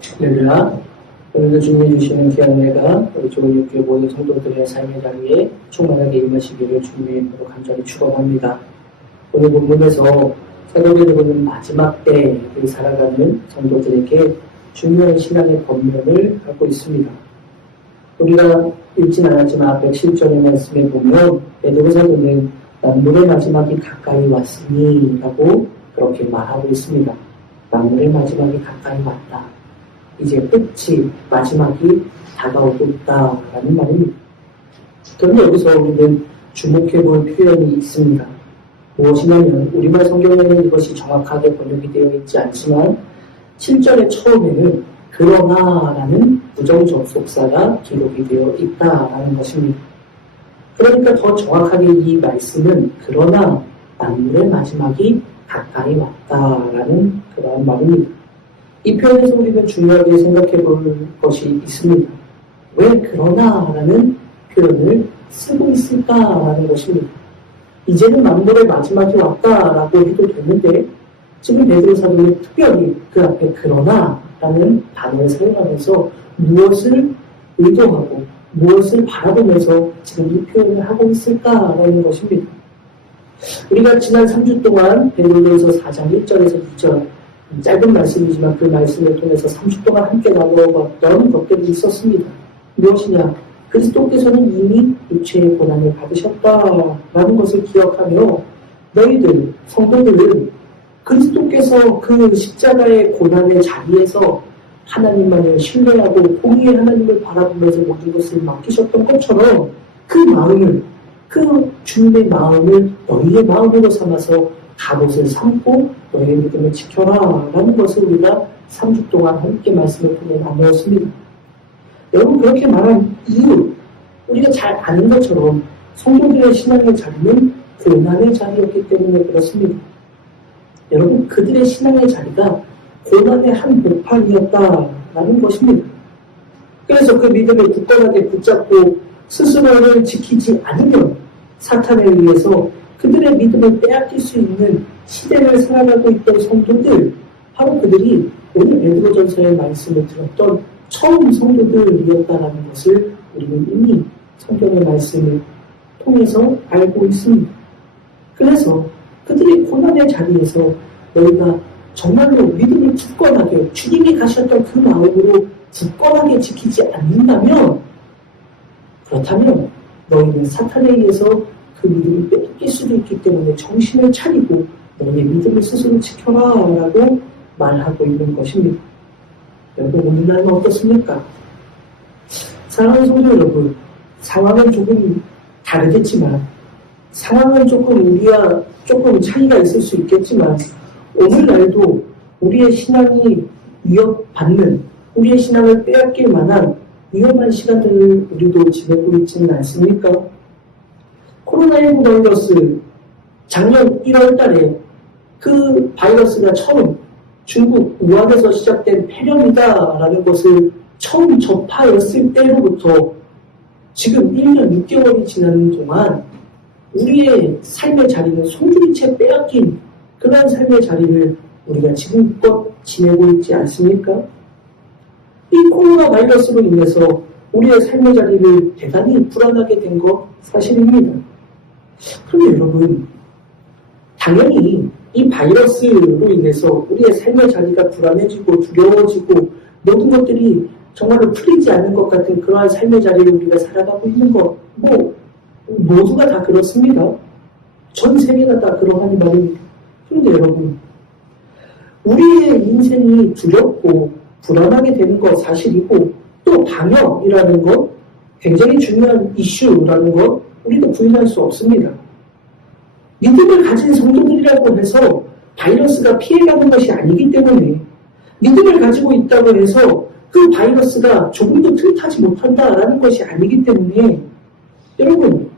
할렐루야. 오늘도 주님이 주시는 귀한 은혜가 우리 좋은 육교의 모든 성도들의 삶의 자리에 충만하게 임하시기를 주님의 이름으로 간절히 축원합니다. 오늘 본문에서 세상에 보는 마지막 때를 살아가는 성도들에게 중요한 신앙의 권면을 갖고 있습니다. 우리가 읽진 않았지만 107절의 말씀에 보면 베드로 사도는 만물의 마지막이 가까이 왔으니 라고 그렇게 말하고 있습니다. 만물의 마지막이 가까이 왔다. 이제 끝이, 마지막이 다가오고 있다라는 말입니다. 그런데 여기서 우리는 주목해볼 표현이 있습니다. 무엇이냐면 우리말 성경에는 이것이 정확하게 번역이 되어 있지 않지만 7절의 처음에는 그러나라는 부정접속사가 기록이 되어 있다라는 것입니다. 그러니까 더 정확하게 이 말씀은 그러나 만물의 마지막이 가까이 왔다라는 그런 말입니다. 이 표현에서 우리는 중요하게 생각해 볼 것이 있습니다. 왜 그러나라는 표현을 쓰고 있을까라는 것입니다. 이제는 만물의 마지막이 왔다라고 해도 되는데 지금 베드로 사도는 특별히 그 앞에 그러나라는 단어를 사용하면서 무엇을 의도하고 무엇을 바라보면서 지금 이 표현을 하고 있을까라는 것입니다. 우리가 지난 3주 동안 베드로전서 4장 1절에서 2절 짧은 말씀이지만 그 말씀을 통해서 3주 동안 함께 나누어봤던 것들이 있었습니다. 무엇이냐? 그리스도께서는 이미 육체의 고난을 받으셨다라는 것을 기억하며 너희들, 성도들은 그리스도께서 그 십자가의 고난의 자리에서 하나님만을 신뢰하고 공의의 하나님을 바라보면서 모든 것을 맡기셨던 것처럼 그 마음을, 그 주님의 마음을 너희의 마음으로 삼아서 갑옷을 삼고 너희의 믿음을 지켜라 라는 것을 우리가 3주 동안 함께 말씀을 통해 나누었습니다. 여러분 그렇게 말한 이유, 우리가 잘 아는 것처럼 성도들의 신앙의 자리는 고난의 자리였기 때문에 그렇습니다. 여러분 그들의 신앙의 자리가 고난의 한 보판이었다라는 것입니다. 그래서 그 믿음을 굳건하게 붙잡고 스스로를 지키지 않으면 사탄에 의해서 그들의 믿음을 빼앗길 수 있는 시대를 살아가고 있던 성도들, 바로 그들이 오늘 베드로전서의 말씀을 들었던 처음 성도들이었다라는 것을 우리는 이미 성경의 말씀을 통해서 알고 있습니다. 그래서 그들이 고난의 자리에서 너희가 정말로 믿음을 굳건하게 주님이 가셨던 그 마음으로 굳건하게 지키지 않는다면 그렇다면 너희는 사탄에 의해서 그 믿음을 뺏길 수도 있기 때문에 정신을 차리고 너희의 믿음을 스스로 지켜라 라고 말하고 있는 것입니다. 여러분 오늘날은 어떻습니까? 사랑하는 성도 여러분, 상황은 조금 다르겠지만 상황은 우리와 조금 차이가 있을 수 있겠지만 오늘날도 우리의 신앙이 위협받는, 우리의 신앙을 빼앗길 만한 위험한 시간들을 우리도 지내고 있지는 않습니까? 코로나19 바이러스, 작년 1월 달에 그 바이러스가 처음 중국 우한에서 시작된 폐렴이다라는 것을 처음 접하였을 때로부터 지금 1년 6개월이 지나는 동안 우리의 삶의 자리는 송두리째 빼앗긴 그런 삶의 자리를 우리가 지금껏 지내고 있지 않습니까? 이 코로나 바이러스로 인해서 우리의 삶의 자리를 대단히 불안하게 된 것 사실입니다. 그런데 여러분, 당연히 이 바이러스로 인해서 우리의 삶의 자리가 불안해지고 두려워지고 모든 것들이 정말로 풀리지 않는 것 같은 그러한 삶의 자리를 우리가 살아가고 있는 것, 모두가 다 그렇습니다. 전 세계가 다 그러하니 말입니다. 그런데 여러분, 우리의 인생이 두렵고 불안하게 되는 것 사실이고 또 방역이라는 것, 굉장히 중요한 이슈라는 것 우리도 부인할 수 없습니다. 믿음을 가진 성도들이라고 해서 바이러스가 피해가는 것이 아니기 때문에 믿음을 가지고 있다고 해서 그 바이러스가 조금도 틈타지 못한다라는 것이 아니기 때문에 여러분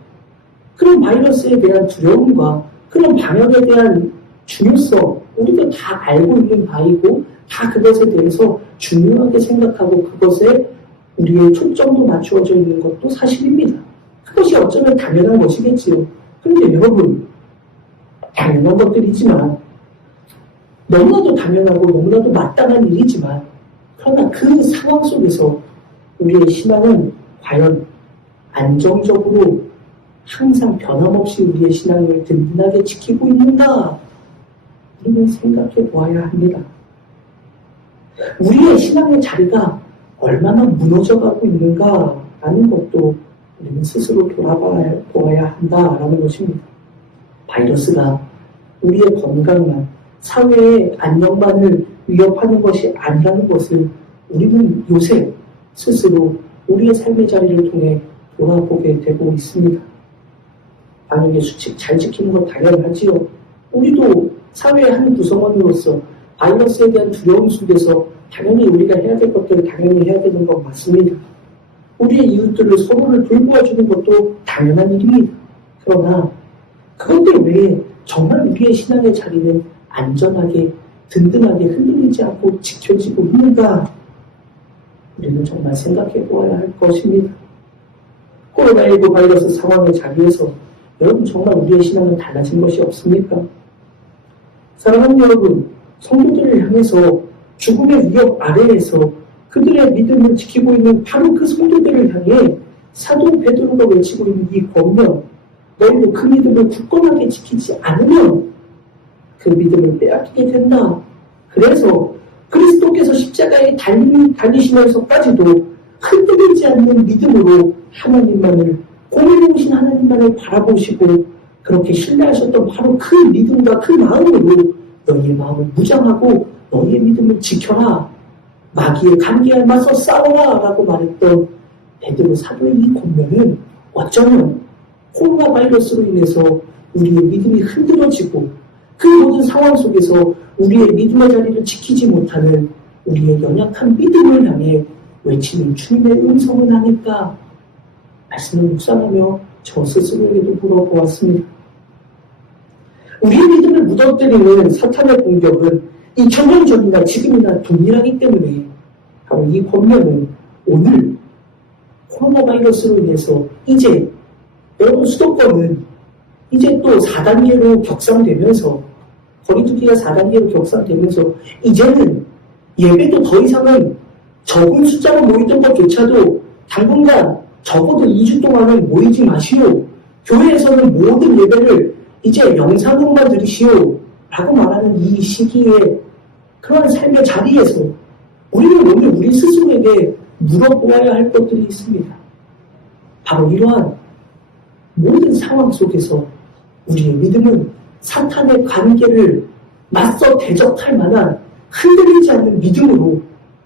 그런 바이러스에 대한 두려움과 그런 방역에 대한 중요성 우리도 다 알고 있는 바이고 다 그것에 대해서 중요하게 생각하고 그것에 우리의 초점도 맞추어져 있는 것도 사실입니다. 그것이 어쩌면 당연한 것이겠지요. 그런데 여러분 당연한 것들이지만 너무나도 당연하고 너무나도 마땅한 일이지만 그러나 그 상황 속에서 우리의 신앙은 과연 안정적으로 항상 변함없이 우리의 신앙을 든든하게 지키고 있는가? 우리는 생각해 보아야 합니다. 우리의 신앙의 자리가 얼마나 무너져가고 있는가라는 것도 우리는 스스로 돌아보아야 한다라는 것입니다. 바이러스가 우리의 건강만, 사회의 안녕만을 위협하는 것이 아니라는 것을 우리는 요새 스스로 우리의 삶의 자리를 통해 돌아보게 되고 있습니다. 방역의 수칙 잘 지키는 건 당연하지요. 우리도 사회의 한 구성원으로서 바이러스에 대한 두려움 속에서 당연히 우리가 해야 될 것들을 당연히 해야 되는 건 맞습니다. 우리의 이웃들을 서로를 돌보아주는 것도 당연한 일입니다. 그러나 그것들 외에 정말 우리의 신앙의 자리는 안전하게 든든하게 흔들리지 않고 지켜지고 있는가? 우리는 정말 생각해 보아야 할 것입니다. 코로나19 바이러스 상황의 자리에서 여러분 정말 우리의 신앙은 달라진 것이 없습니까? 사랑하는 여러분, 성도들을 향해서 죽음의 위협 아래에서 그들의 믿음을 지키고 있는 바로 그 성도들을 향해 사도 베드로가 외치고 있는 이 권면, 너희도 그 믿음을 굳건하게 지키지 않으면 그 믿음을 빼앗기게 된다. 그래서 그리스도께서 십자가에 달리시면서까지도 흔들리지 않는 믿음으로 하나님만을, 공의로우신 하나님만을 바라보시고 그렇게 신뢰하셨던 바로 그 믿음과 그 마음으로 너희의 마음을 무장하고 너희의 믿음을 지켜라. 마귀의 감기에 맞서 싸워라 라고 말했던 베드로 사도의 이 권면은 어쩌면 코로나 바이러스로 인해서 우리의 믿음이 흔들어지고 그 모든 상황 속에서 우리의 믿음의 자리를 지키지 못하는 우리의 연약한 믿음을 향해 외치는 주님의 음성은 아닐까? 말씀을 묵상하며 저 스스로에게도 물어보았습니다. 우리의 믿음을 무너뜨리는 사탄의 공격은 2000년 전이나 지금이나 동일하기 때문에 바로 이 권면은 오늘 코로나 바이러스로 인해서 이제 여러분 수도권은 이제 또 4단계로 격상되면서 거리두기가 4단계로 격상되면서 이제는 예배도 더 이상은 적은 숫자로 모이던 것조차도 당분간 적어도 2주 동안은 모이지 마시오. 교회에서는 모든 예배를 이제 영상으로만 들으시오. 라고 말하는 이 시기에 그런 삶의 자리에서 우리는 오늘 우리 스스로에게 물어보아야 할 것들이 있습니다. 바로 이러한 모든 상황 속에서 우리의 믿음은 사탄의 관계를 맞서 대적할 만한 흔들리지 않는 믿음으로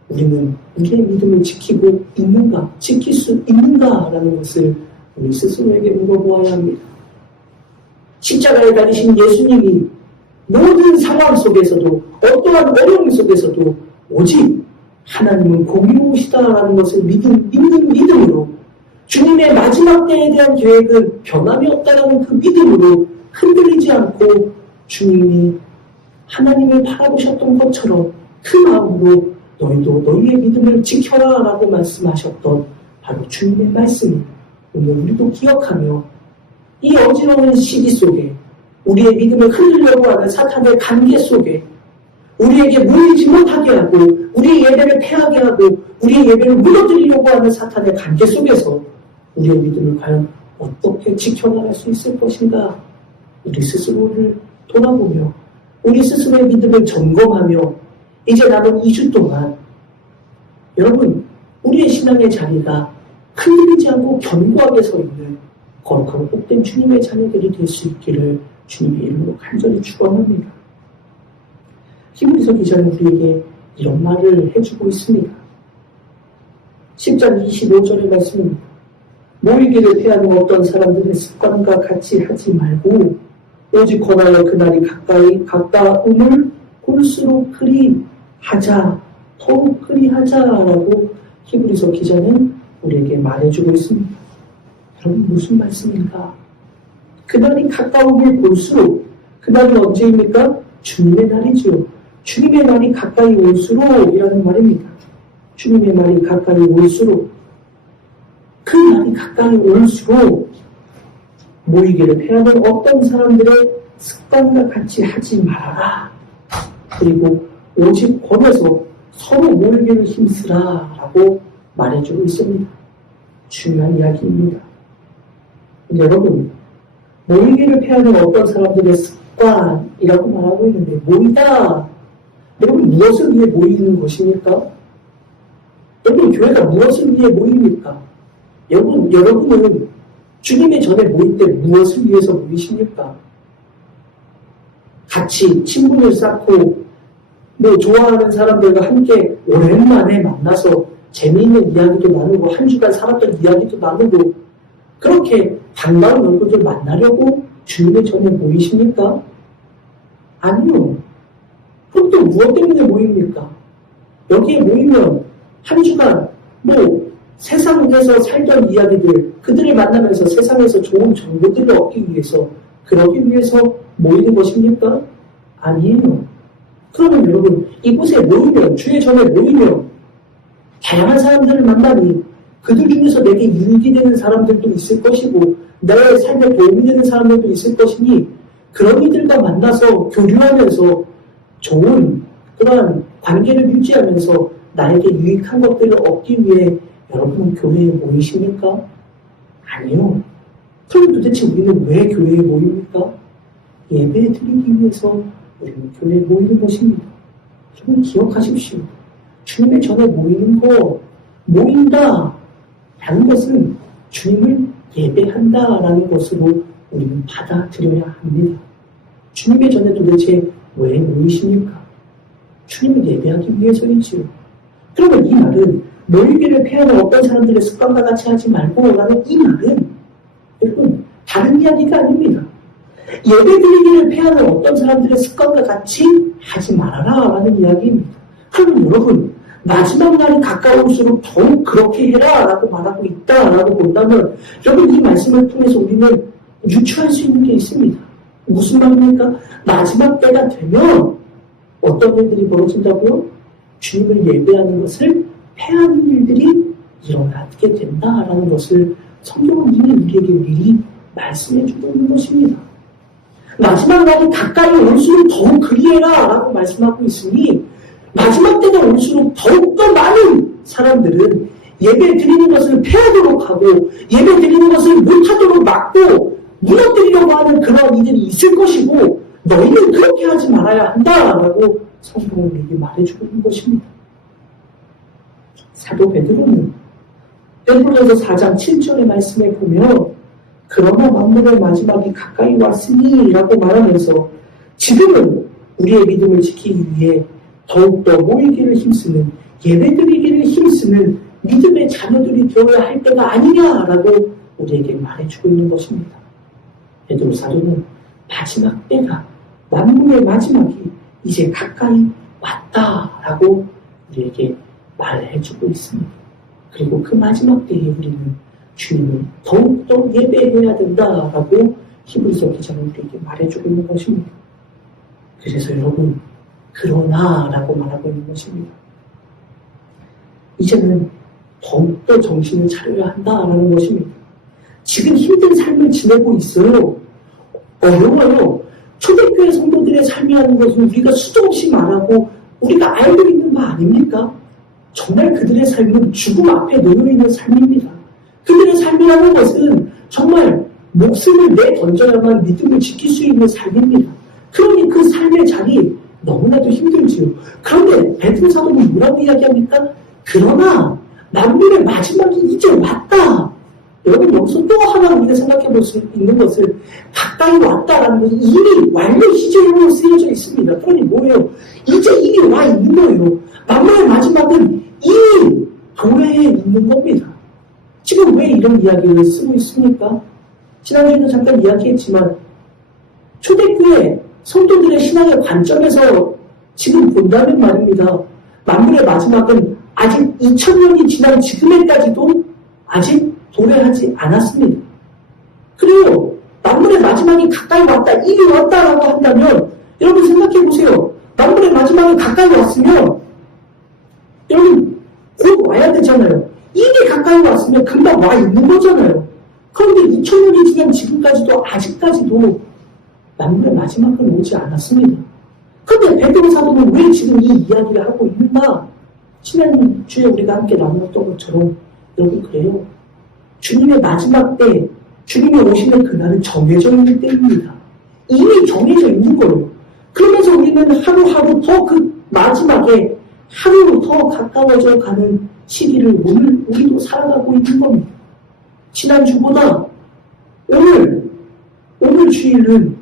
우리는 우리의 믿음을 지키고 있는가, 지킬 수 있는가라는 것을 우리 스스로에게 물어보아야 합니다. 십자가에 달리신 예수님이 모든 상황 속에서도 어떠한 어려움 속에서도 오직 하나님은 공의로우시다라는 것을 믿는 믿음으로 주님의 마지막 때에 대한 계획은 변함이 없다라는 그 믿음으로 흔들리지 않고 주님이 하나님을 바라보셨던 것처럼 그 마음으로 너희도 너희의 믿음을 지켜라 라고 말씀하셨던 바로 주님의 말씀을 오늘 우리도 기억하며 이 어지러운 시기 속에 우리의 믿음을 흔들려고 하는 사탄의 관계 속에 우리에게 모이지 못하게 하고 우리의 예배를 패하게 하고 우리의 예배를 무너뜨리려고 하는 사탄의 관계 속에서 우리의 믿음을 과연 어떻게 지켜나갈 수 있을 것인가? 우리 스스로를 돌아보며 우리 스스로의 믿음을 점검하며 이제 남은 2주 동안 여러분 우리의 신앙의 자리가 흔들리지 않고 견고하게 서 있는 거룩하고 복된 주님의 자녀들이 될 수 있기를 주님의 이름으로 간절히 축원합니다. 히브리서 기자는 우리에게 이런 말을 해주고 있습니다. 10장 25절의 말씀입니다. 모이기를 피하는 어떤 사람들의 습관과 같이 하지 말고 오직 권하여 그날이 가까움을 볼수록 그리하자, 더욱 그리하자라고 히브리서 기자는 우리에게 말해주고 있습니다. 그럼 무슨 말씀인가? 그날이 가까움을 볼수록, 그날이 언제입니까? 주님의 날이죠. 주님의 날이 가까이 올수록이라는 말입니다. 주님의 날이 가까이 올수록, 그 날이 가까이 올수록 모이기를 패하는 어떤 사람들의 습관과 같이 하지 말아라. 그리고 오직 권해서 서로 모이기를 힘쓰라라고 말해주고 있습니다. 중요한 이야기입니다. 여러분, 모이기를 패하는 어떤 사람들의 습관이라고 말하고 있는데, 모이다. 여러분, 무엇을 위해 모이는 것입니까? 여러분, 교회가 무엇을 위해 모입니까? 여러분은 주님의 전에 모일 때 무엇을 위해서 모이십니까? 같이 친분을 쌓고, 좋아하는 사람들과 함께 오랜만에 만나서 재미있는 이야기도 나누고, 한 주간 살았던 이야기도 나누고, 그렇게 반가운 얼굴들 만나려고 주님의 전에 모이십니까? 아니요. 그럼 또 무엇 때문에 모입니까? 여기에 모이면 한 주간 세상에서 살던 이야기들, 그들을 만나면서 세상에서 좋은 정보들을 얻기 위해서, 그러기 위해서 모이는 것입니까? 아니에요. 그러면 여러분, 이곳에 모이면, 주의 전에 모이면 다양한 사람들을 만나니 그들 중에서 내게 유익이 되는 사람들도 있을 것이고 나의 삶에 도움이 되는 사람들도 있을 것이니 그런 이들과 만나서 교류하면서 좋은 그러한 관계를 유지하면서 나에게 유익한 것들을 얻기 위해 여러분은 교회에 모이십니까? 아니요. 그럼 도대체 우리는 왜 교회에 모입니까? 예배 드리기 위해서 우리는 교회에 모이는 것입니다. 여러분 기억하십시오. 주님의 전에 모이는 거, 모인다 라는 것은 주님을 예배한다라는 것으로 우리는 받아들여야 합니다. 주님의 전에 도대체 왜 모이십니까? 주님을 예배하기 위해서이지요. 그러면 이 말은 모이기를 패하는 어떤 사람들의 습관과 같이 하지 말고 라는 이 말은 여러분 다른 이야기가 아닙니다. 예배드리기를 패하는 어떤 사람들의 습관과 같이 하지 말아라 라는 이야기입니다. 그러면 여러분 마지막 날이 가까울수록 더욱 그렇게 해라 라고 말하고 있다라고 본다면 여러분 이 말씀을 통해서 우리는 유추할 수 있는 게 있습니다. 무슨 말입니까? 마지막 때가 되면 어떤 일들이 벌어진다고요? 주님을 예배하는 것을 패하는 일들이 일어나게 된다라는 것을 성경은 이미 우리에게 미리 말씀해 주고 있는 것입니다. 마지막 날이 가까이 올수록 더욱 그리해라 라고 말씀하고 있으니 마지막 때가 올수록 더욱더 많은 사람들은 예배 드리는 것을 패하도록 하고 예배 드리는 것을 못하도록 막고 무너뜨리려고 하는 그런 이들이 있을 것이고 너희는 그렇게 하지 말아야 한다라고 성경은 우리에게 말해주고 있는 것입니다. 사도 베드로는 베드로전서 4장 7절의 말씀에 보면 그러나 만물의 마지막이 가까이 왔으니 라고 말하면서 지금은 우리의 믿음을 지키기 위해 더욱더 모이기를 힘쓰는 예배드리기를 힘쓰는 믿음의 자녀들이 되어야 할 때가 아니냐라고 우리에게 말해주고 있는 것입니다. 베드로 사도는 마지막 때가 만물의 마지막이 이제 가까이 왔다라고 우리에게 말해주고 있습니다. 그리고 그 마지막 때에 우리는 주님을 더욱더 예배해야 된다라고 히브리서 기자는 우리에게 말해주고 있는 것입니다. 그래서 여러분 그러나라고 말하고 있는 것입니다. 이제는 더욱더 정신을 차려야 한다라는 것입니다. 지금 힘든 삶을 지내고 있어요. 어려워요. 초대교회 성도들의 삶이라는 것은 우리가 수도 없이 말하고 우리가 알고 있는 바 아닙니까? 정말 그들의 삶은 죽음 앞에 놓여 있는 삶입니다. 그들의 삶이라는 것은 정말 목숨을 내던져야만 믿음을 지킬 수 있는 삶입니다. 그러니 그 삶의 자리 너무나도 힘들지요. 그런데 베드로 사도는 뭐라고 이야기합니까? 그러나 만물의 마지막이 이제 왔다. 여러분 여기서 또 하나 우리가 생각해 볼 수 있는 것을 가까이 왔다라는 것이 이미 완료 시제로 쓰여져 있습니다. 그러니 뭐예요? 이제 이미 와 있는 거예요. 만물의 마지막은 이미 도래해 있는 겁니다. 지금 왜 이런 이야기를 쓰고 있습니까? 지난주에도 잠깐 이야기했지만 초대교회 성도들의 신앙의 관점에서 지금 본다는 말입니다. 만물의 마지막은 아직 2000년이 지난 지금에까지도 아직 도래하지 않았습니다. 그래요. 만물의 마지막이 가까이 왔다, 이미 왔다라고 한다면 여러분 생각해 보세요. 만물의 마지막이 가까이 왔으면 여러분 곧 와야 되잖아요. 이미 가까이 왔으면 금방 와 있는 거잖아요. 그런데 2000년이 지난 지금까지도 아직까지도 만물의 마지막은 오지 않았습니다. 그런데 베드로 사도는 왜 지금 이 이야기를 하고 있는가? 지난주에 우리가 함께 나누었던 것처럼 여러분 그래요. 주님의 마지막 때, 주님이 오시는 그날은 정해져 있는 때입니다. 이미 정해져 있는 거예요. 그러면서 우리는 하루하루 더 그 마지막에 하루 더 가까워져 가는 시기를 오늘 우리도 살아가고 있는 겁니다. 지난주보다 오늘 주일은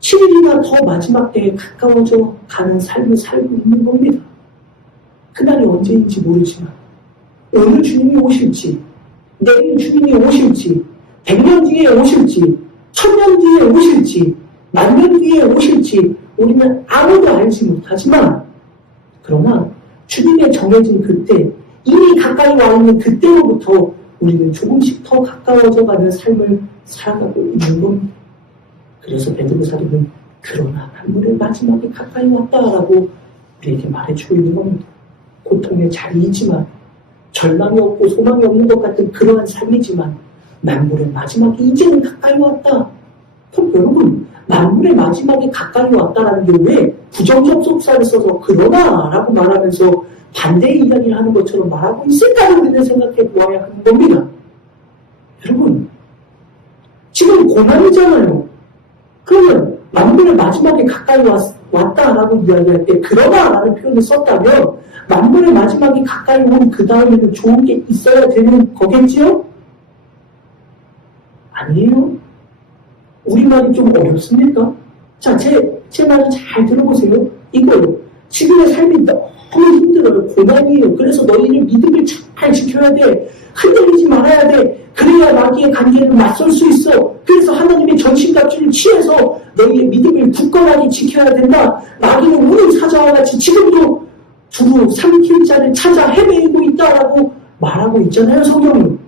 7일이나 더 마지막 때에 가까워져 가는 삶을 살고 있는 겁니다. 그날이 언제인지 모르지만 오늘 주님이 오실지, 내일 주님이 오실지, 100년 뒤에 오실지, 1000년 뒤에 오실지, 10,000년 뒤에 오실지 우리는 아무도 알지 못하지만, 그러나 주님의 정해진 그때, 이미 가까이 와 있는 그때로부터 우리는 조금씩 더 가까워져 가는 삶을 살아가고 있는 겁니다. 그래서 베드로 사도는 그러나 만물의 마지막에 가까이 왔다라고 우리에게 말해주고 있는 겁니다. 고통의 자리이지만, 절망이 없고 소망이 없는 것 같은 그러한 삶이지만 만물의 마지막에 이제는 가까이 왔다. 그럼 여러분, 만물의 마지막에 가까이 왔다라는 게 왜 부정접속사를 써서 그러나 라고 말하면서 반대의 이야기를 하는 것처럼 말하고 있을까를 우리는 생각해 보아야 하는 겁니다. 여러분, 지금 고난이잖아요. 그러면 만물의 마지막에 가까이 왔다라고 이야기할 때 그러나라는 표현을 썼다면 만물의 마지막에 가까이 온 그 다음에는 좋은 게 있어야 되는 거겠지요? 아니에요. 우리말이 좀 어렵습니까? 자, 제 말을 잘 들어보세요. 이거요. 지금의 삶이 너무 힘들어요. 고난이에요. 그래서 너희는 믿음을 잘 지켜야 돼. 흔들리지 말아야 돼. 그래야 마귀의 관계를 맞설 수 있어. 그래서 하나님의 전신갑주를 취해서 너희의 믿음을 굳건하게 지켜야 된다. 마귀는 우는 사자와 같이 지금도 두루 삼킬 자를 찾아 헤매고 있다라고 말하고 있잖아요. 성경은.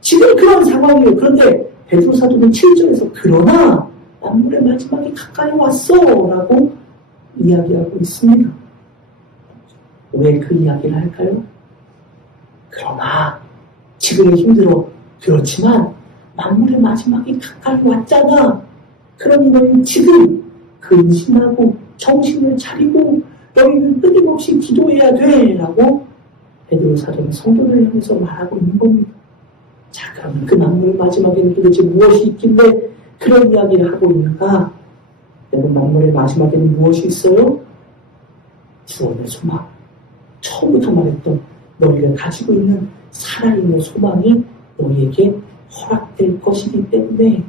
지금 그런 상황이에요. 그런데 베드로 사도는 7절에서 그러나 만물의 마지막에 가까이 왔어 라고 이야기하고 있습니다. 왜 그 이야기를 할까요? 그러나 지금은 힘들어. 그렇지만 만물의 마지막이 가까이 왔잖아. 그러니 너희는 지금 근신하고 정신을 차리고 너희는 끊임없이 기도해야 돼 라고 베드로 사도는 성도를 향해서 말하고 있는 겁니다. 자, 그러면 그 만물의 마지막에는 도대체 무엇이 있길래 그런 이야기를 하고 있는가? 여러분, 만물의 마지막에는 무엇이 있어요? 구원의 소망. 처음부터 말했던 너희가 가지고 있는 살아있는 소망이 너희에게 허락될 것이기 때문에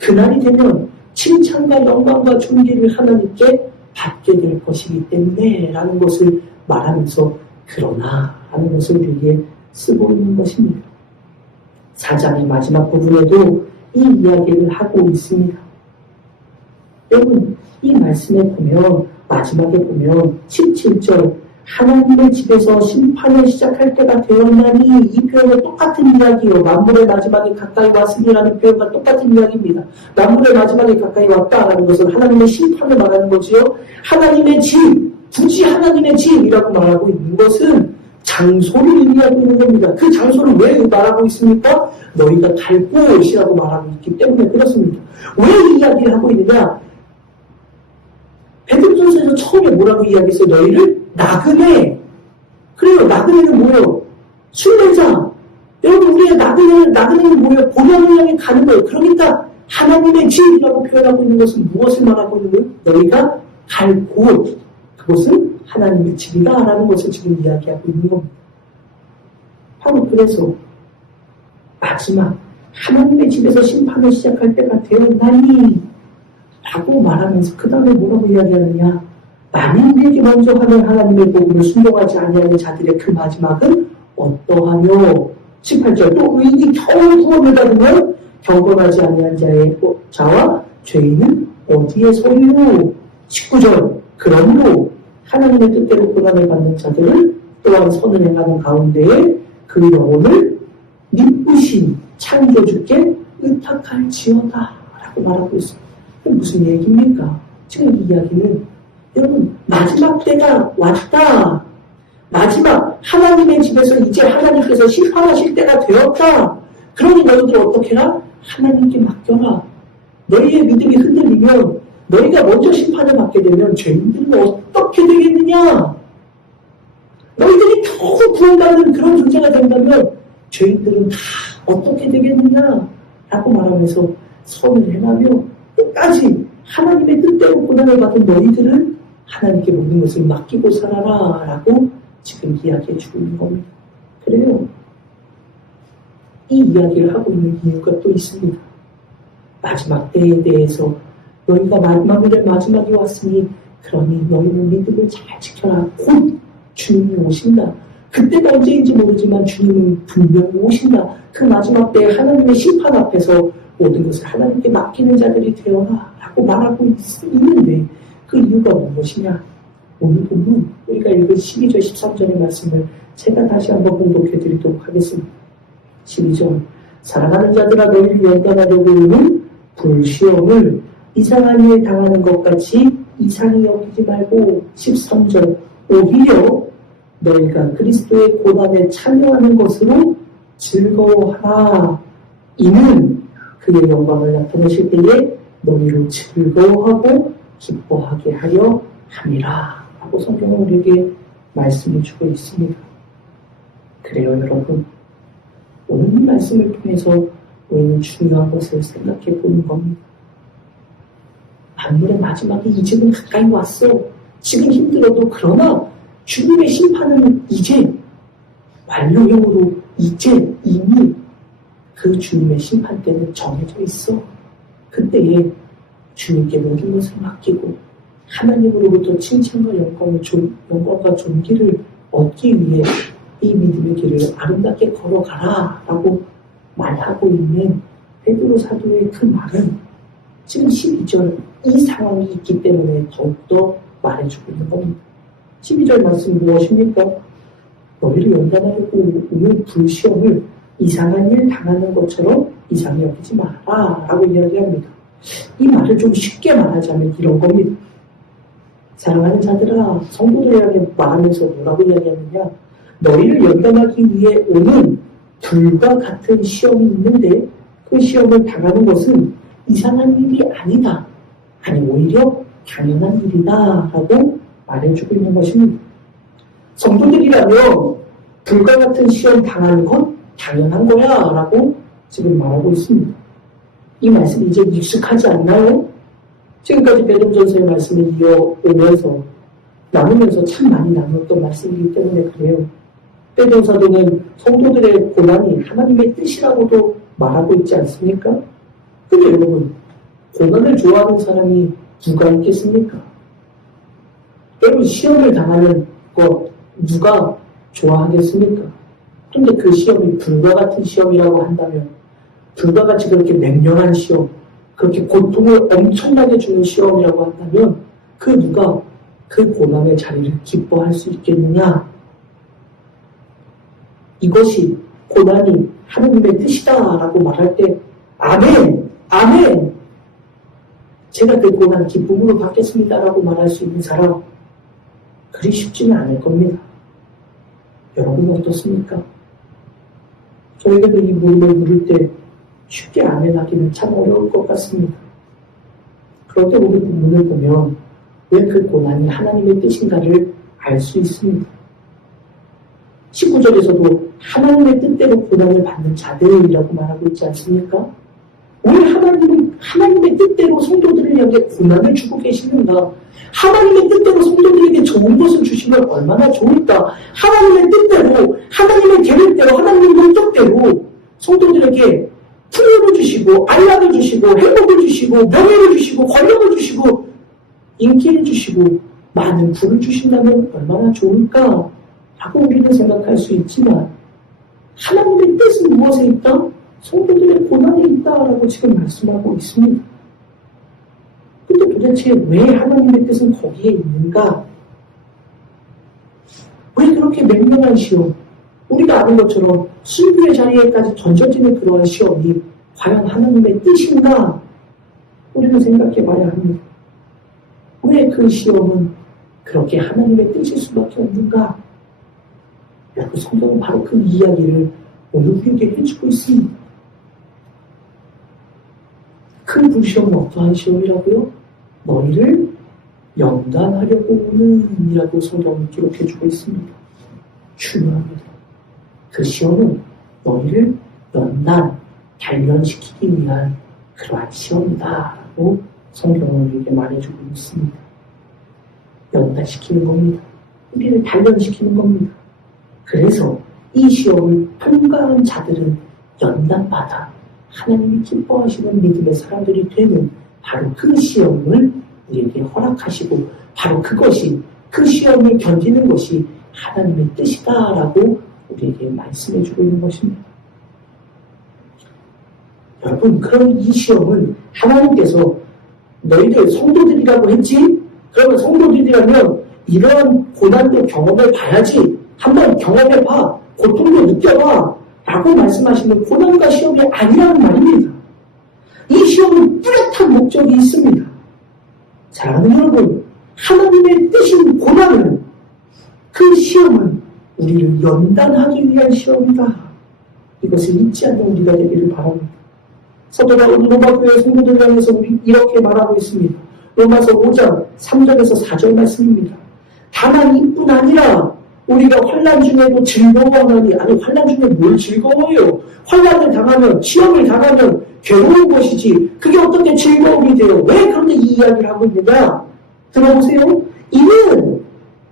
그날이 되면 칭찬과 영광과 존귀를 하나님께 받게 될 것이기 때문에 라는 것을 말하면서 그러나 하는 것을 우리에게 쓰고 있는 것입니다. 4장의 마지막 부분에도 이 이야기를 하고 있습니다. 여러분, 이 말씀에 보면 마지막에 보면 17절 하나님의 집에서 심판을 시작할 때가 되었나니 이 표현은 똑같은 이야기예요. 만물의 마지막에 가까이 왔으니라는 표현과 똑같은 이야기입니다. 만물의 마지막에 가까이 왔다라는 것은 하나님의 심판을 말하는 거지요. 하나님의 집, 굳이 하나님의 집이라고 말하고 있는 것은 장소를 의미하고 있는 겁니다. 그 장소를 왜 말하고 있습니까? 너희가 갈 곳이라고 말하고 있기 때문에 그렇습니다. 왜 이 이야기를 하고 있느냐? 베드로전서에서 처음에 뭐라고 이야기했어요? 너희를 나그네. 그래요. 나그네는 뭐예요? 순례자. 여러분, 우리의 나그네는 뭐예요? 본향을 향해 가는 거예요. 그러니까 하나님의 집이라고 표현하고 있는 것은 무엇을 말하고 있는 거예요? 너희가 갈 곳. 그것은 하나님의 집이다라는 것을 지금 이야기하고 있는 겁니다. 바로 그래서 마지막 하나님의 집에서 심판을 시작할 때가 되었나니 라고 말하면서 그 다음에 뭐라고 이야기하느냐. 만인에게 먼저 하는 하나님의 복음을 순종하지 아니하는 자들의 그 마지막은 어떠하며 18절 또 의인이 겨우 구원을 받으면 경건하지 아니한 자와 죄인은 어디에서요. 19절 그러므로 하나님의 뜻대로 고난을 받는 자들은 또한 선을 행하는 가운데에 그 영혼을 미쁘신 창조주께 의탁할지어다 라고 말하고 있습니다. 무슨 얘기입니까? 지금 이 이야기는 여러분 마지막 때가 왔다. 마지막 하나님의 집에서 이제 하나님께서 심판하실 때가 되었다. 그러니 너희들 어떻게 해라? 하나님께 맡겨라. 너희의 믿음이 흔들리면 너희가 먼저 심판을 받게 되면 죄인들은 어떻게 되겠느냐? 겨우 구원받는 그런 존재가 된다면 죄인들은 다 어떻게 되겠느냐 라고 말하면서 선을 행하며 끝까지 하나님의 뜻대로 고난을 받은 너희들은 하나님께 모든 것을 맡기고 살아라 라고 지금 이야기해 주고 있는 겁니다. 그래요. 이 이야기를 하고 있는 이유가 또 있습니다. 마지막 때에 대해서 너희가 만물의 마지막이 왔으니 그러니 너희는 믿음을 잘 지켜라. 곧 주님이 오신다. 그때가 언제인지 모르지만 주님은 분명히 오신다. 그 마지막 때에 하나님의 심판 앞에서 모든 것을 하나님께 맡기는 자들이 되어라 라고 말하고 있는데 그 이유가 무엇이냐? 오늘 본문 우리가 읽은 12절 13절의 말씀을 제가 다시 한번 공독해 드리도록 하겠습니다. 12절 사랑하는 자들아 너희를 연단하려고 하는 불시험을 이상한 일 당하는 것 같이 이상히 여기지 말고 13절 오히려 너희가 그리스도의 고난에 참여하는 것으로 즐거워하라. 이는 그의 영광을 나타내실 때에 너희로 즐거워하고 기뻐하게 하려 함이라. 라고 성경은 우리에게 말씀해 주고 있습니다. 그래요 여러분. 오늘 이 말씀을 통해서 우리는 중요한 것을 생각해 보는 겁니다. 만물의 마지막이 이제는 가까이 왔어. 지금 힘들어도 그러나 주님의 심판은 이제 완료형으로 이제 이미 그 주님의 심판 때는 정해져 있어. 그때에 주님께 모든 것을 맡기고 하나님으로부터 칭찬과 영광과 존귀를 얻기 위해 이 믿음의 길을 아름답게 걸어가라 라고 말하고 있는 베드로 사도의 그 말은 지금 12절 이 상황이 있기 때문에 더욱더 말해주고 있는 겁니다. 12절 말씀 무엇입니까? 너희를 연단하려고 오는 불시험을 이상한 일 당하는 것처럼 이상히 여기지 마라 라고 이야기합니다. 이 말을 좀 쉽게 말하자면 이런 겁니다. 사랑하는 자들아 성도들에게 말하면서 뭐라고 이야기하느냐 너희를 연단하기 위해 오는 불과 같은 시험이 있는데 그 시험을 당하는 것은 이상한 일이 아니다. 아니 오히려 당연한 일이다 라고 말해주고 있는 것입니다. 성도들이라면 불과 같은 시험 당하는 건 당연한 거야 라고 지금 말하고 있습니다. 이 말씀이 이제 익숙하지 않나요? 지금까지 베드로전서의 말씀을 이어오면서 나누면서 참 많이 나누었던 말씀이기 때문에 그래요. 베드로 사도는 성도들의 고난이 하나님의 뜻이라고도 말하고 있지 않습니까? 근데 여러분 고난을 좋아하는 사람이 누가 있겠습니까? 여러분 시험을 당하는 것 누가 좋아하겠습니까? 근데 그 시험이 불과 같은 시험이라고 한다면 불과 같이 그렇게 맹렬한 시험 그렇게 고통을 엄청나게 주는 시험이라고 한다면 그 누가 그 고난의 자리를 기뻐할 수 있겠느냐? 이것이 고난이 하나님의 뜻이다라고 말할 때 아멘! 아멘! 제가 그 고난 기쁨으로 받겠습니다라고 말할 수 있는 사람 그리 쉽지는 않을 겁니다. 여러분 어떻습니까? 저에게도 이 물을 물을 때 쉽게 아멘하기는 참 어려울 것 같습니다. 그런데 우리 본문을 보면 왜 그 고난이 하나님의 뜻인가를 알 수 있습니다. 19절에서도 하나님의 뜻대로 고난을 받는 자들이라고 말하고 있지 않습니까? 오늘 하나님은 하나님의 뜻대로 성도들을 향해 고난을 주고 계시는가? 하나님의 뜻대로 성도들에게 좋은 것을 주시면 얼마나 좋을까? 하나님의 뜻대로, 하나님의 계획대로, 하나님의 목적대로 성도들에게 풍요를 주시고, 안락을 주시고, 행복을 주시고, 명예를 주시고, 권력을 주시고, 인기를 주시고, 많은 부를 주신다면 얼마나 좋을까? 라고 우리는 생각할 수 있지만, 하나님의 뜻은 무엇에 있다? 성도들의 고난에 있다라고 지금 말씀하고 있습니다. 근데 도대체 왜 하나님의 뜻은 거기에 있는가? 왜 그렇게 맹렬한 시험, 우리가 아는 것처럼 순교의 자리에까지 던져지는 그러한 시험이 과연 하나님의 뜻인가? 우리는 생각해 봐야 합니다. 왜 그 시험은 그렇게 하나님의 뜻일 수밖에 없는가? 여러분 성경은 바로 그 이야기를 오늘 우리에게 해주고 있습니다. 큰 불시험은 어떠한 시험이라고요? 너희를 연단하려고 오는 이라고 성경은 기록해주고 있습니다. 중요합니다. 그 시험은 너희를 연단, 단련시키기 위한 그러한 시험이다 라고 성경은 우리에게 말해주고 있습니다. 연단시키는 겁니다. 우리를 단련시키는 겁니다. 그래서 이 시험을 통과한 자들은 연단받아 하나님이 기뻐하시는 믿음의 사람들이 되는 바로 그 시험을 우리에게 허락하시고 바로 그것이 그 시험을 견디는 것이 하나님의 뜻이다라고 우리에게 말씀해주고 있는 것입니다. 여러분, 그럼 이 시험은 하나님께서 너희들 성도들이라고 했지? 그러면 성도들이라면 이러한 고난도 경험해봐야지. 한번 경험해봐. 고통도 느껴봐. 라고 말씀하시는 고난과 시험이 아니라는 말입니다. 이 시험은 뚜렷한 목적이 있습니다. 사랑하는 여러분, 하나님의 뜻인 고난은 그 시험은 우리를 연단하기 위한 시험이다. 이것을 잊지 않는 우리가 되기를 바랍니다. 사도 바울은 로마교회 성도들을 향해서 이렇게 말하고 있습니다. 로마서 5장 3절에서 4절 말씀입니다. 다만 이뿐 아니라 우리가 환난 중에도 즐거워하니, 아니 환난 중에 뭘 즐거워요? 환난을 당하면, 시험을 당하면 괴로운 것이지 그게 어떻게 즐거움이 돼요? 왜 그런데 이 이야기를 하고 있느냐? 들어보세요.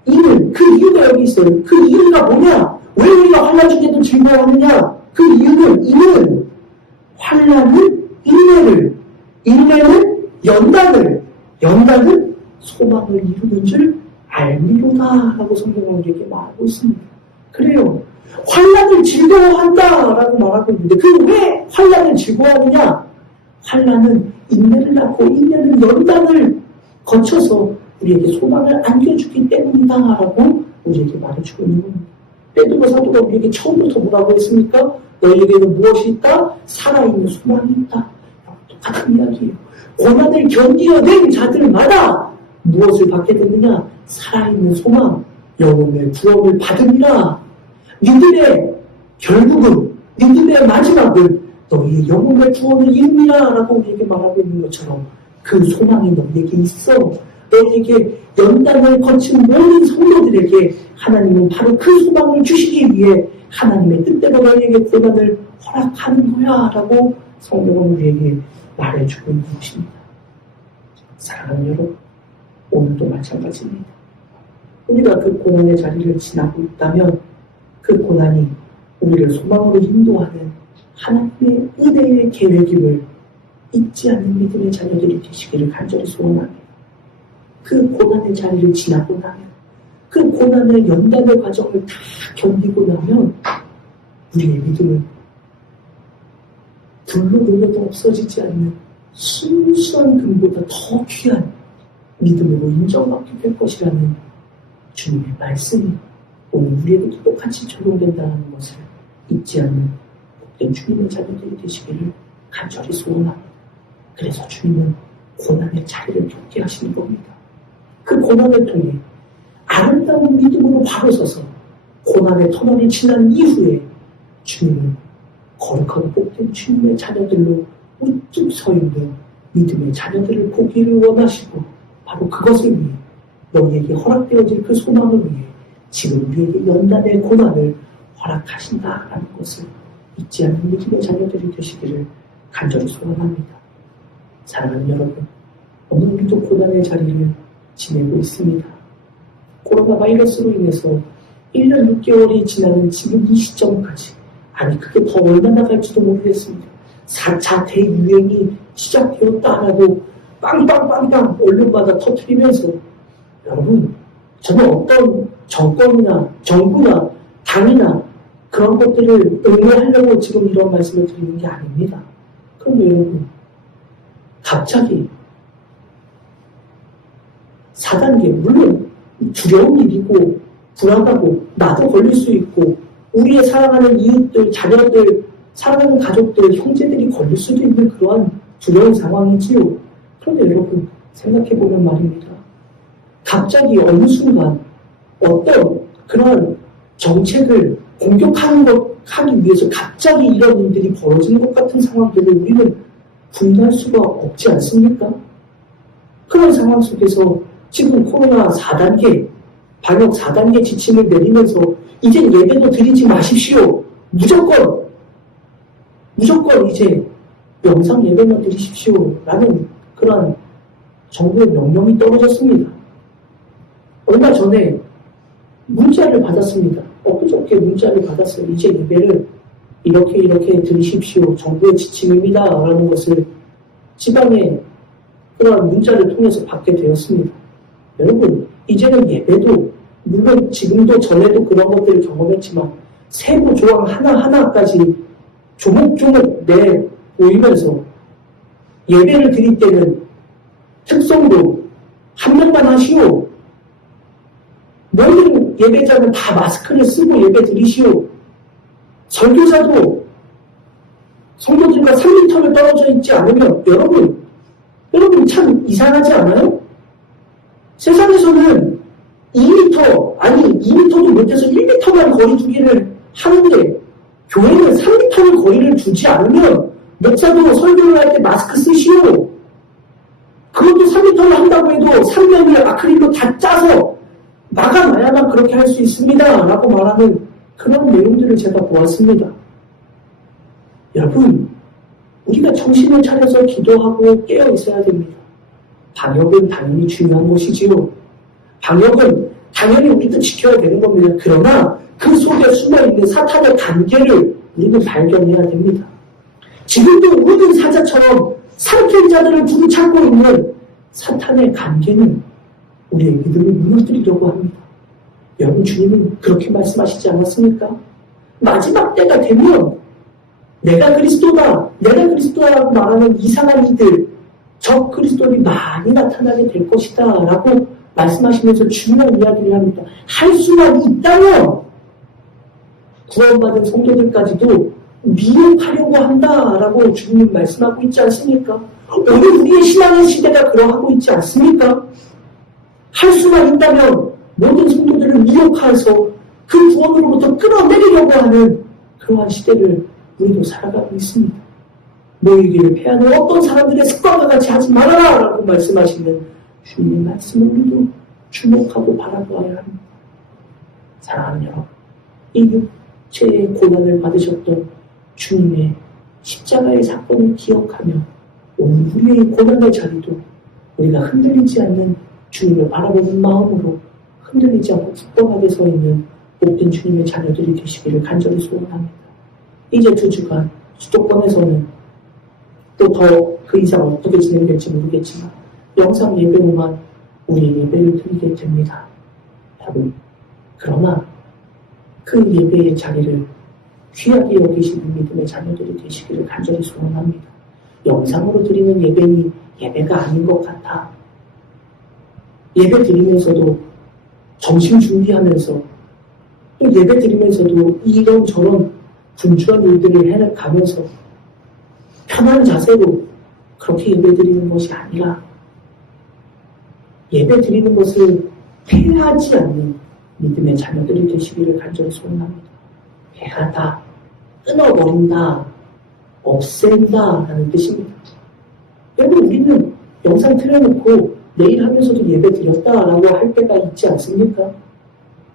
이는 그 이유가 여기 있어요. 그 이유가 뭐냐? 왜 우리가 환난 중에도 즐거워하느냐? 그 이유는 환난은 인내는 연단은 소망을 이루는 줄 알미로다 라고 성경은 우리에게 말하고 있습니다. 그래요. 환난을 즐거워한다라고 말하고 있는데 그 왜 환난을 즐거워하느냐? 환난은 인내를 낳고 인내는 연단을 거쳐서 우리에게 소망을 안겨주기 때문이다라고 우리에게 말해주고 있는 겁니다. 베드로 사도가 우리에게 처음부터 뭐라고 했습니까? 너희에게는 무엇이 있다? 살아있는 소망이 있다. 똑같은 이야기예요. 고난을 견디어낸 자들마다 무엇을 받게 되느냐? 살아있는 소망, 영혼의 구원을 받으리라. 니들의 마지막은 너희의 영혼의 구원을 이루리라 라고 우리에게 말하고 있는 것처럼 그 소망이 너희에게 있어. 너희에게 연단을 거친 모든 성도들에게 하나님은 바로 그 소망을 주시기 위해 하나님의 뜻대로 너희에게 고난을 허락하는 거야 라고 성경은 우리에게 말해주고 있는 것입니다. 사랑하는 여러분, 오늘도 마찬가지입니다. 우리가 그 고난의 자리를 지나고 있다면 그 고난이 우리를 소망으로 인도하는 하나님의 은혜의 계획임을 잊지 않는 믿음의 자녀들이 되시기를 간절히 소원합니다. 그 고난의 자리를 지나고 나면, 그 고난의 연단의 과정을 다 견디고 나면 우리의 믿음은 불로 눌려도 없어지지 않는 순수한 금보다 더 귀한 믿음으로 인정받게 될 것이라는 주님의 말씀이 오늘 우리에게도 똑같이 적용된다는 것을 잊지 않는 복된 주님의 자녀들이 되시기를 간절히 소원합니다. 그래서 주님은 고난의 자리를 겪게 하시는 겁니다. 그 고난을 통해 아름다운 믿음으로 바로 서서 고난의 터널이 지난 이후에 주님은 거룩하고 복된 주님의 자녀들로 우뚝 서 있는 믿음의 자녀들을 보기를 원하시고 바로 그것을 위해 너희에게 허락되어질 그 소망을 위해 지금 우리에게 연단의 고난을 허락하신다라는 것을 잊지 않는 믿음의 자녀들이 되시기를 간절히 소원합니다. 사랑하는 여러분, 오늘 우리도 고난의 자리를 지내고 있습니다. 코로나 바이러스로 인해서 1년 6개월이 지나는 지금 이 시점까지, 아니 그게 더 얼마나 갈지도 모르겠습니다. 4차 대유행이 시작되었다라고 빵빵빵빵 언론마다 터뜨리면서 여러분, 저는 어떤 정권이나 정부나 당이나 그런 것들을 응원하려고 지금 이런 말씀을 드리는 게 아닙니다. 그런데 여러분, 갑자기 4단계, 물론 두려운 일이고 불안하고 나도 걸릴 수 있고 우리의 사랑하는 이웃들, 자녀들, 사랑하는 가족들, 형제들이 걸릴 수도 있는 그러한 두려운 상황이지요. 그런데 여러분, 생각해보면 말입니다. 갑자기 어느 순간 어떤 그런 정책을 하기 위해서 갑자기 이런 일들이 벌어지는 것 같은 상황들을 우리는 분노할 수가 없지 않습니까? 그런 상황 속에서 지금 코로나 4단계, 방역 4단계 지침을 내리면서 이제 예배도 드리지 마십시오. 무조건 이제 영상 예배만 드리십시오. 라는 그런 정부의 명령이 떨어졌습니다. 얼마 전에 문자를 받았습니다. 엊그저께 문자를 받았어요. 이제 예배를 이렇게 드리십시오. 정부의 지침입니다. 라는 것을 지방의 그런 문자를 통해서 받게 되었습니다. 여러분, 이제는 예배도 물론 지금도 전에도 그런 것들을 경험했지만 세부 조항 하나하나까지 조목조목 내보이면서 예배를 드릴 때는 특성도 한 명만 하시오. 모든 예배자는 다 마스크를 쓰고 예배 드리시오. 설교자도 성도들과 3m를 떨어져 있지 않으면 여러분 참 이상하지 않아요? 세상에서는 2m도 못해서 1m만 거리 두기를 하는데 교회는 3m를 거리를 두지 않으면 목사도 설교를 할 때 마스크 쓰시오. 그것도 3m를 한다고 해도 3면을 아크릴로 다 짜서 막아놔야만 그렇게 할 수 있습니다. 라고 말하는 그런 내용들을 제가 보았습니다. 여러분, 우리가 정신을 차려서 기도하고 깨어 있어야 됩니다. 방역은 당연히 중요한 것이지요. 방역은 당연히 우리도 지켜야 되는 겁니다. 그러나 그 속에 숨어있는 사탄의 관계를 우리는 발견해야 됩니다. 지금도 우는 사자처럼 삼킨 자들을 두루 찾고 있는 사탄의 관계는 우리의 믿음을 무너뜨리려고 합니다. 여러분, 주님은 그렇게 말씀하시지 않았습니까? 마지막 때가 되면 내가 그리스도다라고 말하는 이상한 이들, 적 그리스도들이 많이 나타나게 될 것이다 라고 말씀하시면서 중요한 이야기를 합니다. 할 수만 있다면 구원받은 성도들까지도 미혹하려고 한다라고 주님 말씀하고 있지 않습니까? 오늘 우리의 신앙의 시대가 그러하고 있지 않습니까? 할 수만 있다면 모든 성도들을 미혹해서 그 구원으로부터 끌어내리려고 하는 그러한 시대를 우리도 살아가고 있습니다. 모이기를 패하는 어떤 사람들의 습관과 같이 하지 말아라 라고 말씀하시는 주님의 말씀을 우리도 주목하고 바라보아야 합니다. 사랑하는 여러분, 이 육체의 고난을 받으셨던 주님의 십자가의 사건을 기억하며 오늘 우리의 고난의 자리도 우리가 흔들리지 않는 주님을 바라보는 마음으로 흔들리지 않고 굳건하게 서 있는 모든 주님의 자녀들이 되시기를 간절히 소원합니다. 이제 2주간 수도권에서는 또 더 그 이상 어떻게 진행될지 모르겠지만 영상 예배로만 우리의 예배를 드리게 됩니다. 여러분, 그러나 그 예배의 자리를 귀하게 여기시는 믿음의 자녀들이 되시기를 간절히 소원합니다. 영상으로 드리는 예배니 예배가 아닌 것 같아. 예배 드리면서도 정신 준비하면서 또 예배 드리면서도 이런저런 분주한 일들을 해가면서 편한 자세로 그렇게 예배 드리는 것이 아니라 예배 드리는 것을 폐하지 않는 믿음의 자녀들이 되시기를 간절히 소원합니다. 폐하다, 끊어버린다, 없앤다 라는 뜻입니다. 여러분, 우리는 영상 틀어놓고 내일 하면서도 예배 드렸다라고 할 때가 있지 않습니까?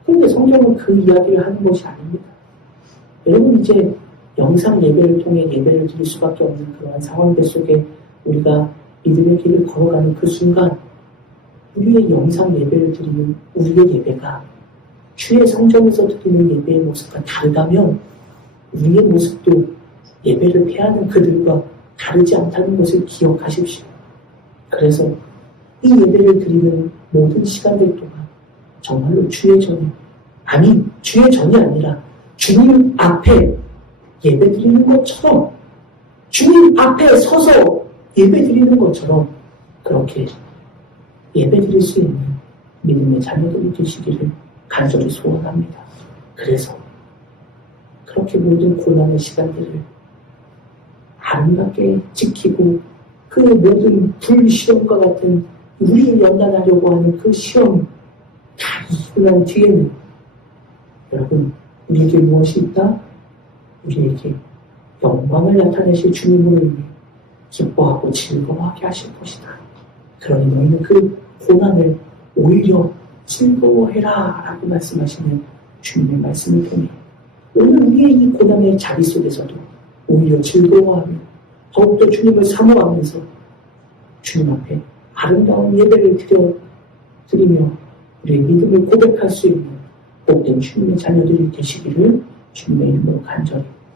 그런데 성경은 그 이야기를 하는 것이 아닙니다. 여러분, 이제 영상 예배를 통해 예배를 드릴 수밖에 없는 그러한 상황들 속에 우리가 믿음의 길을 걸어가는 그 순간 우리의 영상 예배를 드리는 우리의 예배가 주의 성전에서 드리는 예배의 모습과 다르다면 우리의 모습도 예배를 폐하는 그들과 다르지 않다는 것을 기억하십시오. 그래서 이 예배를 드리는 모든 시간들 동안 정말로 주의 전이 아니라 주님 앞에 예배 드리는 것처럼 주님 앞에 서서 예배 드리는 것처럼 그렇게 예배 드릴 수 있는 믿음의 자녀들이 되시기를 간절히 소원합니다. 그래서 그렇게 모든 고난의 시간들을 아름답게 지키고 그 모든 불시험과 같은 우리를 연단하려고 하는 그 시험 다 이기고 난 뒤에는 여러분, 우리에게 무엇이 있다? 우리에게 영광을 나타내실 주님으로 인해 기뻐하고 즐거워하게 하실 것이다. 그러니 너희는 그 고난을 오히려 즐거워해라 라고 말씀하시는 주님의 말씀을 통해 오늘 우리의 이 고난의 자리 속에서도 오히려 즐거워하며 더욱더 주님을 사모하면서 주님 앞에 아름다운 예배를 드리며 우리의 믿음을 고백할 수 있는 복된 주님의 자녀들이 되시기를 주님의 이름으로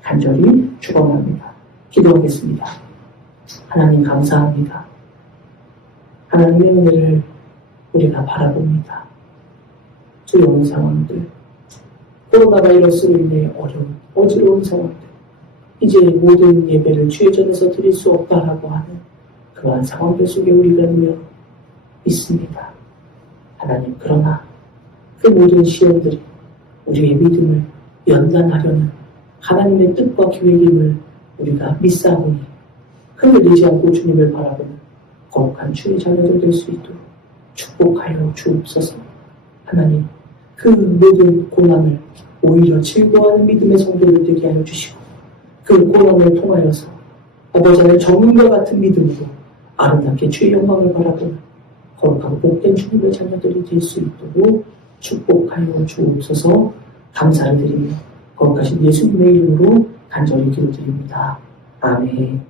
간절히 축원합니다. 기도하겠습니다. 하나님 감사합니다. 하나님의 은혜를 우리가 바라봅니다. 두려운 상황들, 코로나 바이러스로 인해 어지러운 상황들, 이제 모든 예배를 주의 전에서 드릴 수 없다라고 하는 그러한 상황들 속에 우리가 놓여 있습니다. 하나님, 그러나 그 모든 시험들이 우리의 믿음을 연단하려는 하나님의 뜻과 계획임을 우리가 믿사오니 흔들리지 않고 주님을 바라보는 거룩한 주의 자녀들 될 수 있도록 축복하여 주옵소서. 하나님, 그 모든 고난을 오히려 즐거워하는 믿음의 성도를 되게 하여 주시고 그 고난을 통하여서 아버지 하나님 전문가 같은 믿음으로 아름답게 주의 영광을 바라보는 거룩하고 복된 주님의 자녀들이 될 수 있도록 축복하여 주옵소서. 감사를 드리며 거룩하신 예수님의 이름으로 간절히 기도드립니다. 아멘.